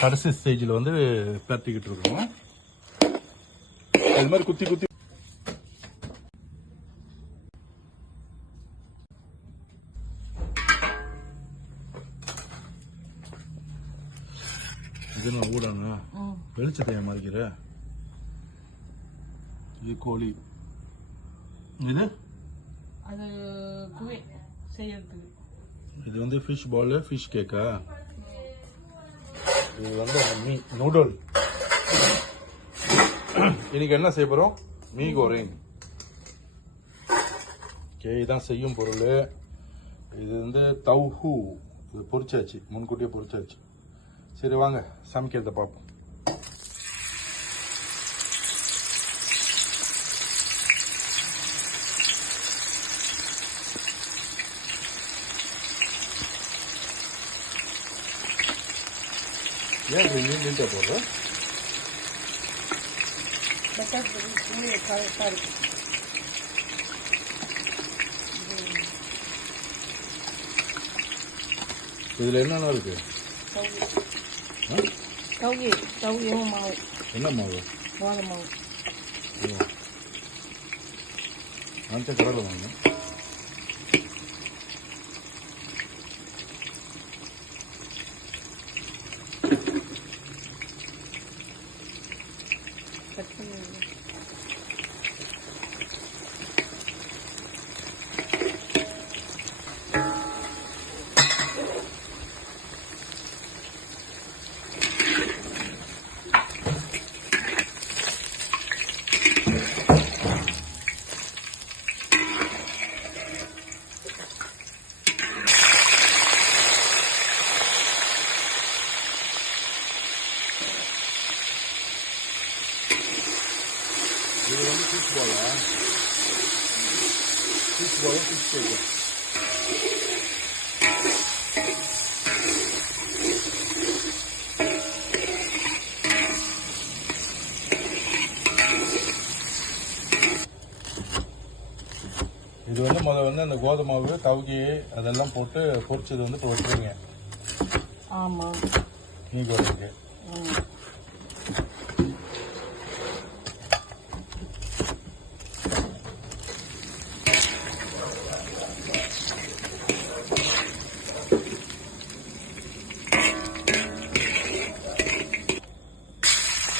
கடைசி ஸ்டேஜில் வந்து பரட்டிக்கிட்டு இருக்கோம். அது மாதிரி குத்தி குத்தி இது நான் ஊடானா? வெளிச்சத்தை மறைக்கிற இது கோழி. இது? அது குவே செய்யறதுக்கு. இது வந்து ஃபிஷ் பால் ஃபிஷ் கேக்கா இது வந்து மீ நூடுல் இன்னைக்கு என்ன செய்ய போறோம்? மீ கோரிங் ஓகே இதான் செய்யும் பொருள். இது வந்து தவ்ஹூ. இது பொரிச்சாச்சு. முன்கூட்டியே பொரிச்சாச்சு. சரி வாங்க. சமைக்கிறத பார்ப்போம். ஏன் மீன் நீட்டாக போடுற பெட்டர் கரெக்டாக இதில் என்னென்ன இருக்கு? சௌகி சௌகியமும் மாவு. என்ன மாவு? கோத மாவு அந்த கடலை வாங்க கட் பண்ணி இது பாலா ஃபிஷ் பாலா ஃபிஷ் கேக்கு இது வந்து முதல்ல வந்து அந்த கோதுமை மாவு தவுகி அதெல்லாம் போட்டு பொரிச்சது வந்து இப்போ வச்சுருங்க ஆமாம் நீ கோதுமைக்கு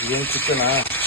ஆமாம் இது வந்து சிக்கனா ஆமாம்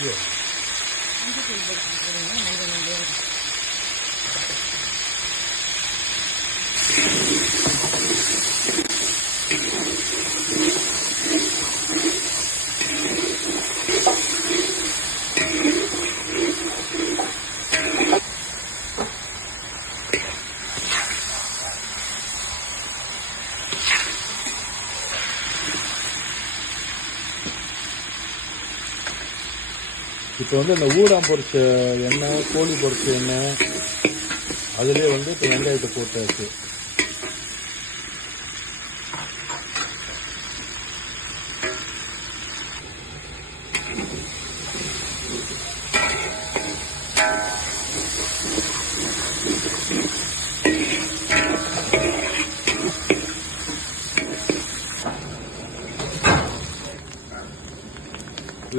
எல்லாமே மஞ்சள் இப்போ வந்து இந்த ஊடாம் பொரிச்ச எண்ணெய் கோழி பொரிச்ச எண்ணெய் அதுலேயே வந்து இப்போ வெங்காயத்தை போட்டாச்சு.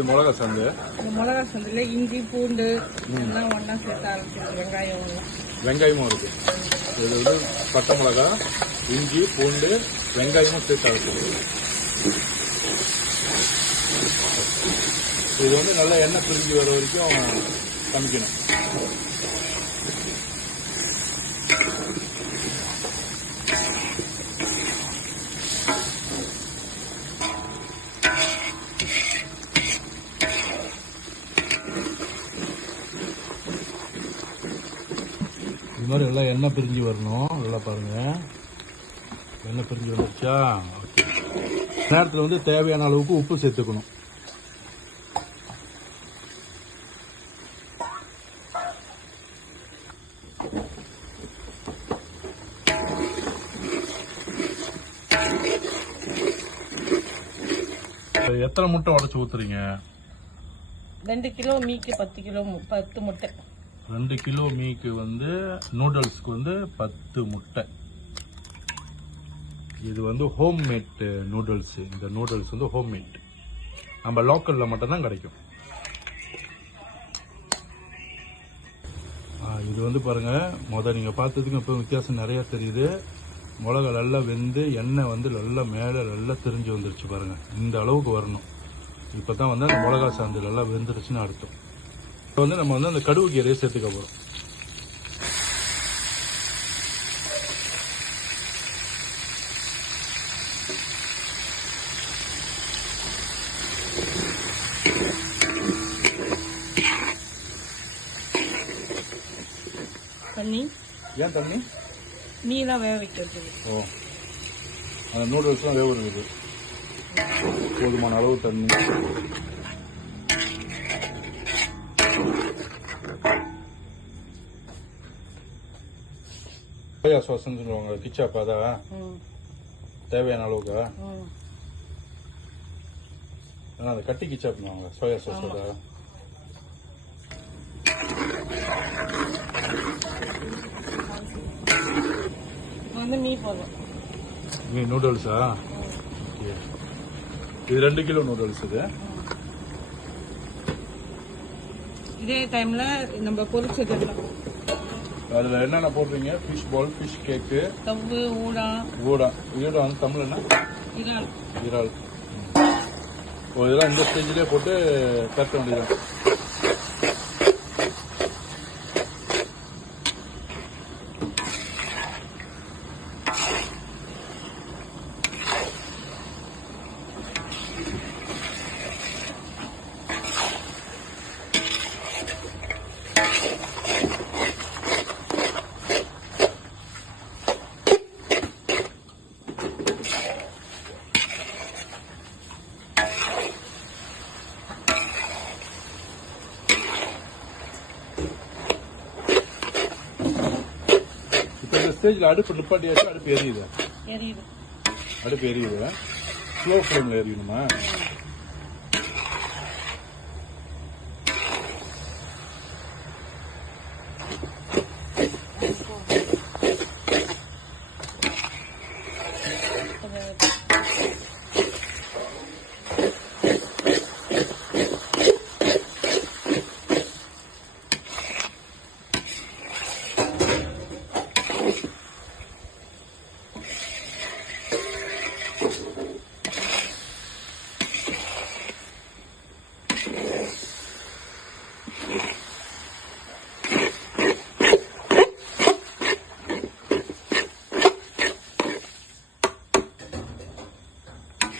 மிளகா சந்து? இந்த மிளகா சந்தில இஞ்சி பூண்டு எல்லாம் ஒண்ணா சேர்த்து அரைச்சிருக்கு வெங்காயம் எல்லாம். வெங்காயமும் இருக்கு. இது வந்து பட்டை மிளகா இஞ்சி பூண்டு வெங்காயமும் சேர்த்து அரைச்சிருக்கு இது வந்து நல்லா எண்ணெய் பிரிஞ்சு வர வரைக்கும் சமைக்கணும். எண்ணெய் பிரிஞ்சு வரணும்? நல்லா பாருங்க. எண்ணெய் பிரிஞ்சு வந்துருச்சா? ஓகே. நேரத்தில் வந்து தேவையான அளவுக்கு உப்பு சேர்த்துக்கணும். எத்தனை முட்டை உடச்சி ஊத்துறீங்க? ரெண்டு கிலோ மீக்கு பத்து கிலோ பத்து முட்டை. ரெண்டு கிலோ மீக்கு வந்து நூடுல்ஸ்க்கு வந்து பத்து முட்டை. இது வந்து ஹோம்மேட் நூடுல்ஸ். இந்த நூடுல்ஸ் வந்து ஹோம் மேட் நம்ம லோக்கலில் மட்டும்தான் கிடைக்கும். இது வந்து பாருங்கள் மொதல் நீங்கள் பார்த்ததுக்கு இப்போ வித்தியாசம் நிறையா தெரியுது. மிளகா நல்லா வெந்து எண்ணெய் வந்து நல்லா மேலே நல்லா தெரிஞ்சு வந்துருச்சு பாருங்கள் இந்த அளவுக்கு வரணும். இப்போ தான் வந்து அந்த மிளகா சாந்து நல்லா வெந்துருச்சுன்னு அர்த்தம். இப்போ வந்து நம்ம வந்து அந்த கடுகு கீரையை சேர்த்துக்க போகிறோம் தண்ணி? ஏன் தண்ணி? மீனாக வேக வைக்கிறதுக்கு ஓ. அந்த நூடுல்ஸ்லாம் வேவு இருக்குது போதுமான அளவு தண்ணி. சோயா சாஸ்ன்னு சொல்லுவாங்க. கிச்சாப்பா அதான் ம். தேவையான அளவுக்கு. ஏன்னா அதை கட்டி கிச்சா பண்ணுவாங்க. சோயா சாஸ் அதான் இப்போ வந்து மீ போதும் நூடுல்ஸா? இது ரெண்டு கிலோ நூடுல்ஸ் இது. இதே டைம்ல நம்ம பொரிச்சதெல்லாம். அதில் என்னென்ன போடுறீங்க? ஃபிஷ் பால் ஃபிஷ் கேக்கு தவ்வு ஊடா. ஊடா. ஈடா வந்து தமிழ் என்ன? இறால். இறால். ஓ இதெல்லாம் இந்த ஸ்டேஜ்லேயே போட்டு கட்ட வேண்டியதான் இப்போ இந்த ஸ்டேஜில் அடுப்பு நிப்பாட்டியாச்சு அடுப்பு எரியுது? அடுப்பு எரியுது? ஸ்லோ ஃப்ளேமில் எரியணுமா?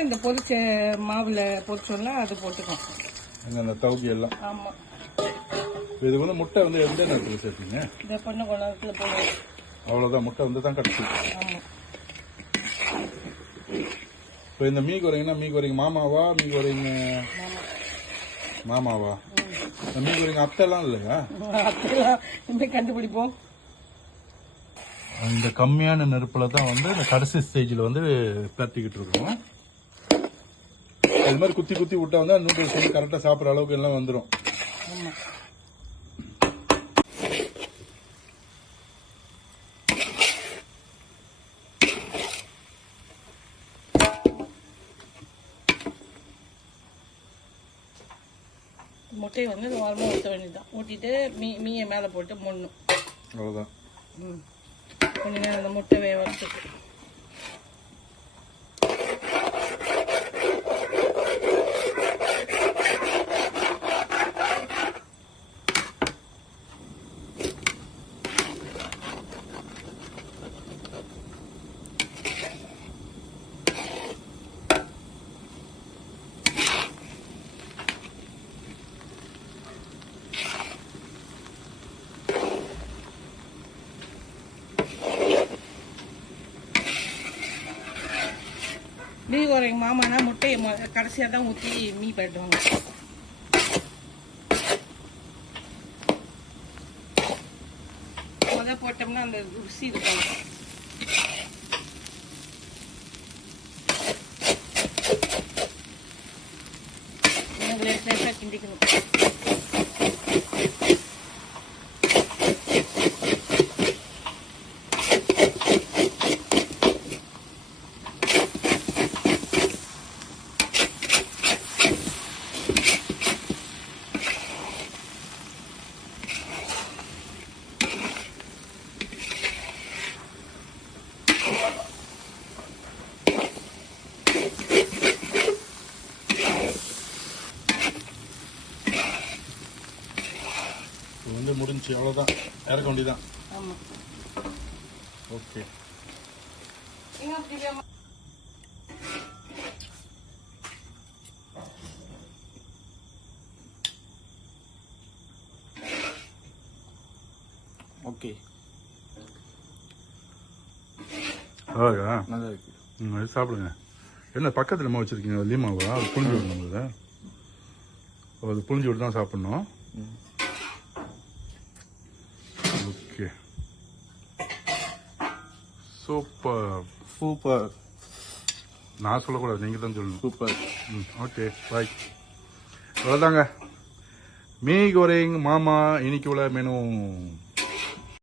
இந்த பொரிச்ச மாவுல பொரிச்சோம்ல அது போட்டுக்கோம் இந்த தவுக்கி எல்லாம்? ஆமா. இதுக்கு வந்து முட்டை வந்து எந்த நேரத்தில் சேர்த்தீங்க இதை பண்ண கொண்டாத்துல போடுவோம். அவ்வளோதான் முட்டை வந்து தான் கடைசி ஆமா. இப்போ இந்த மீ குறைங்கன்னா மீ குறைங்க மாமாவா? மீ குறைங்க மாமாவா? மீ குறைங்க அத்தைலாம் இல்லையா? அதெல்லாம் இனிமே கண்டுபிடிப்போம். இந்த கம்மியான நெருப்பில் தான் வந்து இந்த கடைசி ஸ்டேஜில் வந்து பரட்டிக்கிட்டு இருக்கோம். இது மாதிரி குத்தி குத்தி விட்டா வந்து நூடுல்ஸ் வந்து கரெக்டாக சாப்பிட்ற அளவுக்கு எல்லாம் வந்துடும் முட்டையை வந்து ஓரமாக ஊற்ற வேண்டியதுதான். ஊற்றிட்டு மீ மீயை மேலே போட்டு முடணும் அவ்வளோதான் ம். கொஞ்ச நேரம் அந்த முட்டை வேவறதுக்கு மீ எங்கள் மாமானா முட்டையை கடைசியாக தான் ஊற்றி மீ பண்ணுவாங்க முத போட்டோம்னா அந்த ருசி இருக்கும் இது வந்து முடிஞ்சு அவ்வளோதான் இறக்க வேண்டியதான் ஓகே. ஓகே. அழகா? நல்லா இருக்கு ம் அது சாப்பிடுங்க. என்ன பக்கத்தில் மாவு வச்சுருக்கீங்க லீமாவா? அது புளிஞ்சு விடணும் அது புளிஞ்சு விட்டு தான் சாப்பிட்ணும் ஓகே சூப்பர். சூப்பர். நான் சொல்லக்கூடாது நீங்கள் தான் சொல்லணும். சூப்பர். ம் ஓகே பாய் அவ்வளோதாங்க மீ கோரிங் மாமா இன்னைக்கு உள்ள மெனு